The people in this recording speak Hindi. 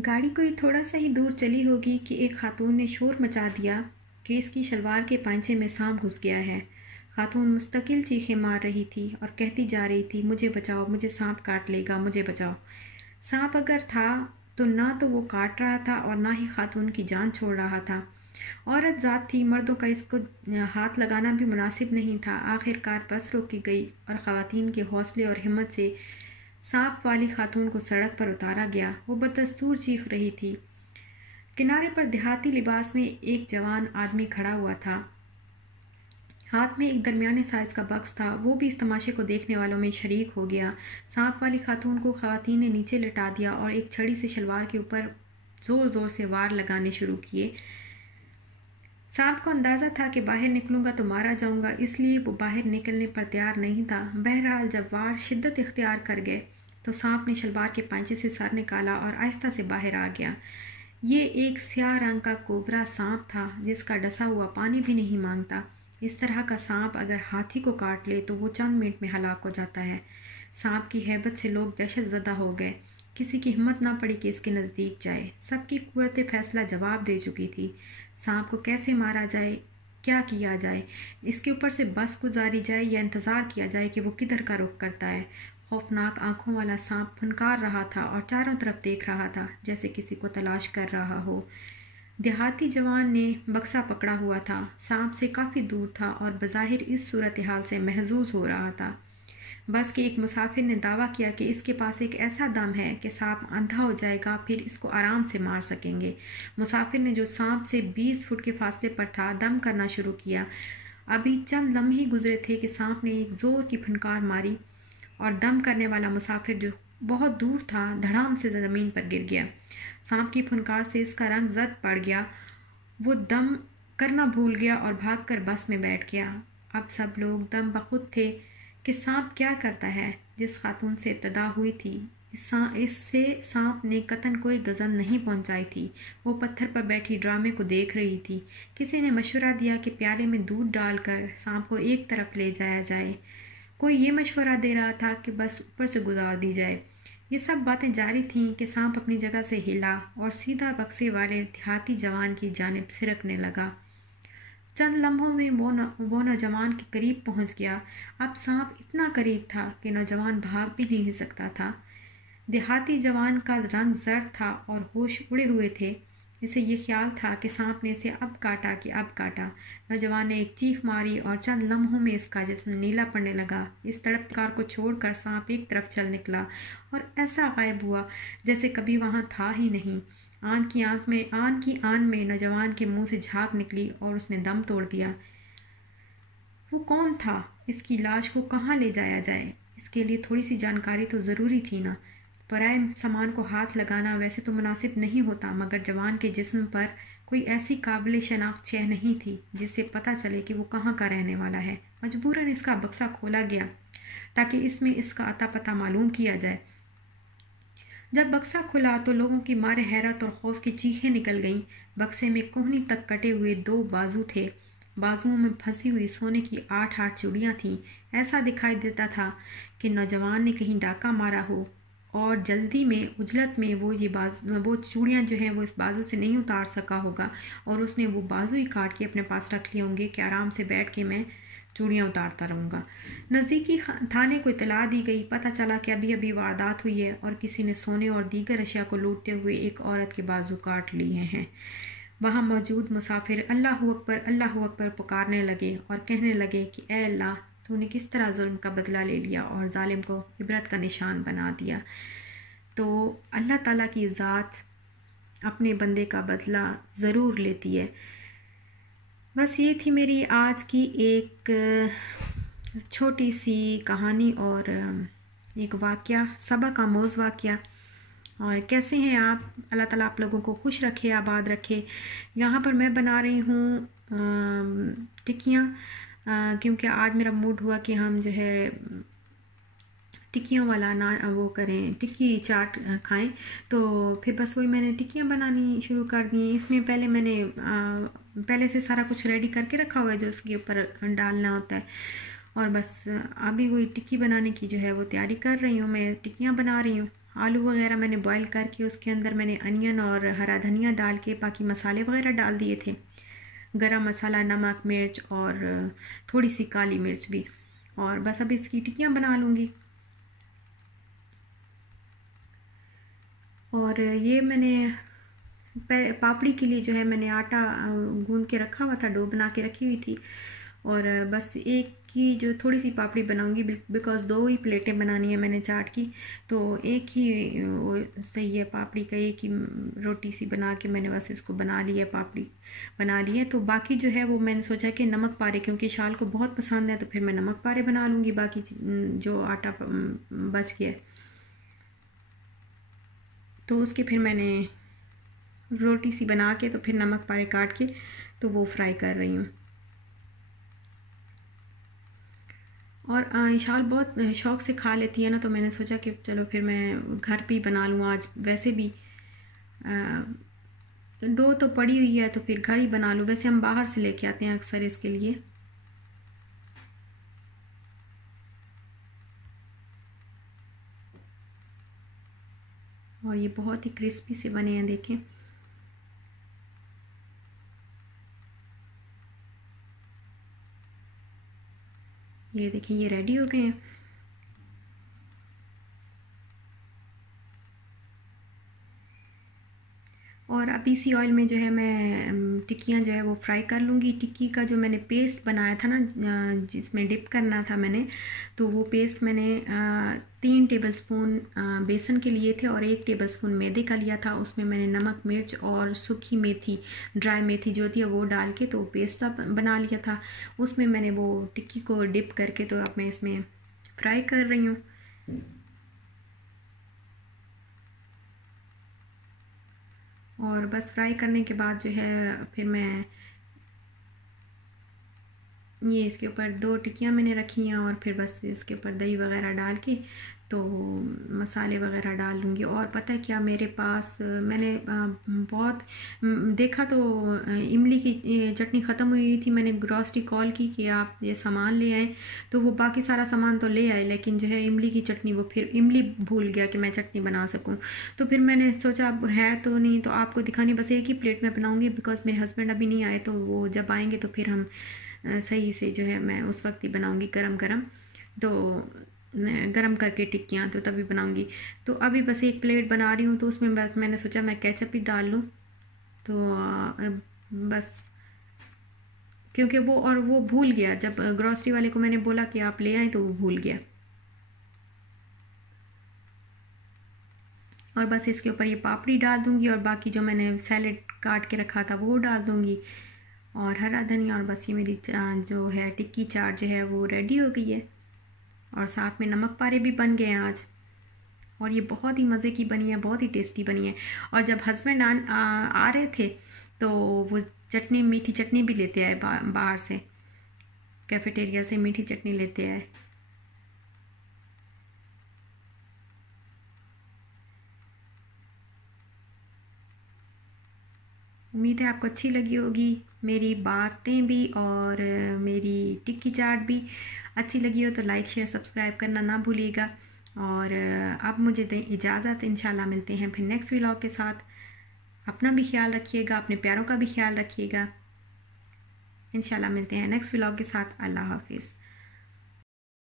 गाड़ी कोई थोड़ा सा ही दूर चली होगी कि एक खातून ने शोर मचा दिया कि इसकी शलवार के पांचे में सांप घुस गया है। खातून मुस्तकिल चीखें मार रही थी और कहती जा रही थी, मुझे बचाओ, मुझे सांप काट लेगा, मुझे बचाओ। सांप अगर था तो ना तो वो काट रहा था और ना ही खातून की जान छोड़ रहा था। औरत ज़ात थी, मर्दों का इसको हाथ लगाना भी मुनासिब नहीं था। आखिरकार बस रोकी गई और ख़वातीन के हौसले और हिम्मत से सांप वाली खातून को सड़क पर उतारा गया। वो बदस्तूर चीख रही थी। किनारे पर देहाती लिबास में एक जवान आदमी खड़ा हुआ था। हाथ में एक दरमियाने साइज का बक्स था। वो भी इस तमाशे को देखने वालों में शरीक हो गया। सांप वाली खातून को ख़वातीन ने नीचे लिटा दिया और एक छड़ी से शलवार के ऊपर ज़ोर ज़ोर से वार लगाने शुरू किए। सांप को अंदाज़ा था कि बाहर निकलूंगा तो मारा जाऊंगा, इसलिए वो बाहर निकलने पर तैयार नहीं था। बहरहाल जब वार शिद्दत इख्तियार कर गए तो सांप ने शलवार के पांचे से सर निकाला और आहिस्ता से बाहर आ गया। ये एक स्याह रंग का कोबरा सांप था जिसका डसा हुआ पानी भी नहीं मांगता। इस तरह का सांप अगर हाथी को काट ले तो वो चंद मिनट में हलाक हो जाता है। सांप की हैबत से लोग दहशत ज़दा हो गए। किसी की हिम्मत ना पड़ी कि इसके नज़दीक जाए। सबकी कुव्वत फैसला जवाब दे चुकी थी। सांप को कैसे मारा जाए, क्या किया जाए, इसके ऊपर से बस गुजारी जाए या इंतज़ार किया जाए कि वो किधर का रुख करता है। खौफनाक आंखों वाला सांप फुनकार रहा था और चारों तरफ देख रहा था जैसे किसी को तलाश कर रहा हो। देहाती जवान ने बक्सा पकड़ा हुआ था। सांप से काफ़ी दूर था और बज़ाहिर इस सूरत हाल से महजूज हो रहा था। बस के एक मुसाफिर ने दावा किया कि इसके पास एक ऐसा दम है कि सांप अंधा हो जाएगा, फिर इसको आराम से मार सकेंगे। मुसाफिर ने जो सांप से 20 फुट के फासले पर था दम करना शुरू किया। अभी चंद लम्हे गुजरे थे कि सांप ने एक जोर की फुनकार मारी और दम करने वाला मुसाफिर जो बहुत दूर था धड़ाम से ज़मीन पर गिर गया। सांप की फुनकार से इसका रंग जद पड़ गया। वो दम करना भूल गया और भागकर बस में बैठ गया। अब सब लोग दम बखुद थे कि सांप क्या करता है। जिस खातून से इब्तदा हुई थी इससे सांप ने कतन कोई गज़न नहीं पहुंचाई थी। वो पत्थर पर बैठी ड्रामे को देख रही थी। किसी ने मशवरा दिया कि प्याले में दूध डालकर सांप को एक तरफ ले जाया जाए। कोई ये मशवरा दे रहा था कि बस ऊपर से गुजार दी जाए। ये सब बातें जारी थीं कि सांप अपनी जगह से हिला और सीधा बक्से वाले देहाती जवान की जानिब सिरकने लगा। चंद लम्हों में वो नौजवान के करीब पहुंच गया। अब सांप इतना करीब था कि नौजवान भाग भी नहीं सकता था। देहाती जवान का रंग जर्द था और होश उड़े हुए थे। इसे ये ख्याल था कि सांप ने इसे अब काटा कि अब काटा। नौजवान ने एक चीख मारी और चंद लम्हों में इसका जिस्म नीला पड़ने लगा। इस तड़पकार को छोड़कर सांप एक तरफ चल निकला और ऐसा गायब हुआ जैसे कभी वहाँ था ही नहीं। आन की आन में नौजवान के मुंह से झाग निकली और उसने दम तोड़ दिया। वो कौन था? इसकी लाश को कहाँ ले जाया जाए? इसके लिए थोड़ी सी जानकारी तो ज़रूरी थी ना। पराए सामान को हाथ लगाना वैसे तो मुनासिब नहीं होता, मगर जवान के जिस्म पर कोई ऐसी काबिल शनाख्त शय नहीं थी जिससे पता चले कि वो कहाँ का रहने वाला है। मजबूरन इसका बक्सा खोला गया ताकि इसमें इसका अता पता मालूम किया जाए। जब बक्सा खुला तो लोगों की मारे हैरत और खौफ की चीखें निकल गईं। बक्से में कोहनी तक कटे हुए 2 बाजू थे। बाजुओं में फंसी हुई सोने की 8-8 चूड़ियाँ थीं। ऐसा दिखाई देता था कि नौजवान ने कहीं डाका मारा हो और जल्दी में उजलत में वो चूड़ियाँ जो हैं वो इस बाजू से नहीं उतार सका होगा और उसने वो बाजू ही काट के अपने पास रख लिए होंगे कि आराम से बैठ के मैं चूड़ियाँ उतारता रहूँगा। नज़दीकी थाने को इतला दी गई। पता चला कि अभी अभी वारदात हुई है और किसी ने सोने और दीगर अशिया को लूटते हुए एक औरत के बाजू काट लिए हैं। वहाँ मौजूद मुसाफिर अल्लाहु अकबर पुकारने लगे और कहने लगे कि ए अल्लाह, तूने किस तरह जुल्म का बदला ले लिया और जालिम को इबरत का निशान बना दिया। तो अल्लाह ताला की ज़ात अपने बंदे का बदला ज़रूर लेती है। बस ये थी मेरी आज की एक छोटी सी कहानी और एक वाक़या, सबक आमोज़ वाक़या। और कैसे हैं आप? अल्लाह ताला आप लोगों को खुश रखे, आबाद रखे। यहाँ पर मैं बना रही हूँ टिक्कियाँ, क्योंकि आज मेरा मूड हुआ कि हम जो है टिक्कियों वाला ना वो करें, टिक्की चाट खाएं। तो फिर बस वही मैंने टिक्कियाँ बनानी शुरू कर दी। इसमें पहले से सारा कुछ रेडी करके रखा हुआ है जो उसके ऊपर डालना होता है। और बस अभी वही टिक्की बनाने की जो है वो तैयारी कर रही हूँ। मैं टिक्कियाँ बना रही हूँ। आलू वगैरह मैंने बॉईल करके उसके अंदर मैंने अनियन और हरा धनिया डाल के बाकी मसाले वगैरह डाल दिए थे, गरम मसाला, नमक, मिर्च और थोड़ी सी काली मिर्च भी। और बस अभी इसकी टिक्कियाँ बना लूँगी। और ये मैंने पापड़ी के लिए जो है मैंने आटा गूंद के रखा हुआ था, डो बना के रखी हुई थी। और बस एक की जो थोड़ी सी पापड़ी बनाऊंगी, बिकॉज़ 2 ही प्लेटें बनानी है मैंने चाट की, तो एक ही वो सही है पापड़ी का। एक ही रोटी सी बना के मैंने बस इसको बना लिया, पापड़ी बना ली है। तो बाकी जो है वो मैंने सोचा कि नमक पारे, क्योंकि शाल को बहुत पसंद है, तो फिर मैं नमक पारे बना लूँगी बाकी जो आटा बच गया। तो उसके फिर मैंने रोटी सी बना के तो फिर नमक पारे काट के तो वो फ्राई कर रही हूँ। और इशाल बहुत शौक़ से खा लेती है ना, तो मैंने सोचा कि चलो फिर मैं घर पे ही बना लूँ आज। वैसे भी डो तो पड़ी हुई है तो फिर घर ही बना लूँ। वैसे हम बाहर से लेके आते हैं अक्सर इसके लिए। और ये बहुत ही क्रिस्पी से बने हैं, देखें। ये देखिए ये रेडी हो गए हैं। और अब इसी ऑयल में जो है मैं टिक्कियाँ जो है वो फ्राई कर लूँगी। टिक्की का जो मैंने पेस्ट बनाया था ना, जिसमें डिप करना था मैंने, तो वो पेस्ट मैंने 3 टेबलस्पून बेसन के लिए थे और 1 टेबलस्पून मैदे का लिया था। उसमें मैंने नमक, मिर्च और सूखी मेथी, ड्राई मेथी जो थी वो डाल के तो पेस्ट बना लिया था। उसमें मैंने वो टिक्की को डिप करके तो अब मैं इसमें फ्राई कर रही हूँ। और बस फ्राई करने के बाद जो है फिर मैं ये इसके ऊपर 2 टिक्कियाँ मैंने रखी हैं और फिर बस इसके ऊपर दही वगैरह डाल के तो मसाले वगैरह डाल लूँगी। और पता है क्या, मेरे पास मैंने बहुत देखा तो इमली की चटनी ख़त्म हुई थी। मैंने ग्रॉसरी कॉल की कि आप ये सामान ले आए, तो वो बाकी सारा सामान तो ले आए, लेकिन जो है इमली की चटनी वो फिर इमली भूल गया कि मैं चटनी बना सकूं। तो फिर मैंने सोचा अब है तो नहीं, तो आपको दिखानी बस एक ही प्लेट में बनाऊँगी, बिकॉज़ मेरे हस्बैंड अभी नहीं आए, तो वो जब आएँगे तो फिर हम सही से जो है मैं उस वक्त ही बनाऊँगी गरम गरम। तो गरम करके टिक्कियाँ तो तभी बनाऊँगी। तो अभी बस एक प्लेट बना रही हूँ, तो उसमें बस मैंने सोचा मैं केचप ही डाल लूँ। तो बस क्योंकि वो भूल गया, जब ग्रॉसरी वाले को मैंने बोला कि आप ले आए तो वो भूल गया। और बस इसके ऊपर ये पापड़ी डाल दूँगी और बाकी जो मैंने सैलेड काट के रखा था वो डाल दूँगी और हरा धनिया। और बस ये मेरी जो है टिक्की चाट जो है वो रेडी हो गई है। और साथ में नमक पारे भी बन गए हैं आज। और ये बहुत ही मज़े की बनी है, बहुत ही टेस्टी बनी है। और जब हस्बैंड आ रहे थे तो वो चटनी, मीठी चटनी भी लेते आए बाहर से, कैफेटेरिया से मीठी चटनी लेते आए। उम्मीद है आपको अच्छी लगी होगी मेरी बातें भी और मेरी टिक्की चाट भी। अच्छी लगी हो तो लाइक, शेयर, सब्सक्राइब करना ना भूलिएगा। और अब मुझे दें इजाज़त। इंशाल्लाह मिलते हैं फिर नेक्स्ट व्लॉग के साथ। अपना भी ख्याल रखिएगा, अपने प्यारों का भी ख्याल रखिएगा। इंशाल्लाह मिलते हैं नेक्स्ट व्लॉग के साथ। अल्लाह हाफिज़।